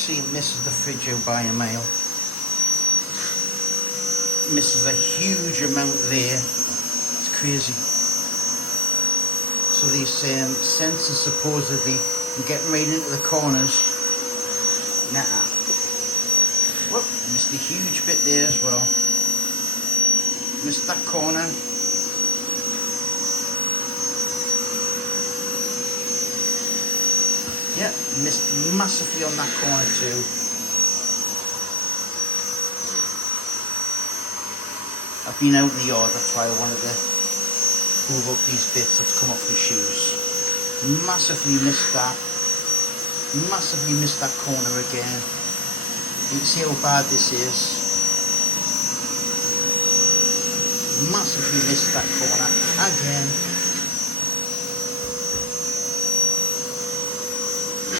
see it misses the fridge out by a mile. Misses a huge amount there. It's crazy. So these sensors supposedly get right into the corners. Nah. Whoop, missed a huge bit there as well. Missed that corner. Yeah, missed massively on that corner too. I've been out in the yard, that's why I wanted to move up these bits that's come off my shoes. Massively missed that. Massively missed that corner again. You can see how bad this is. Massively missed that corner again.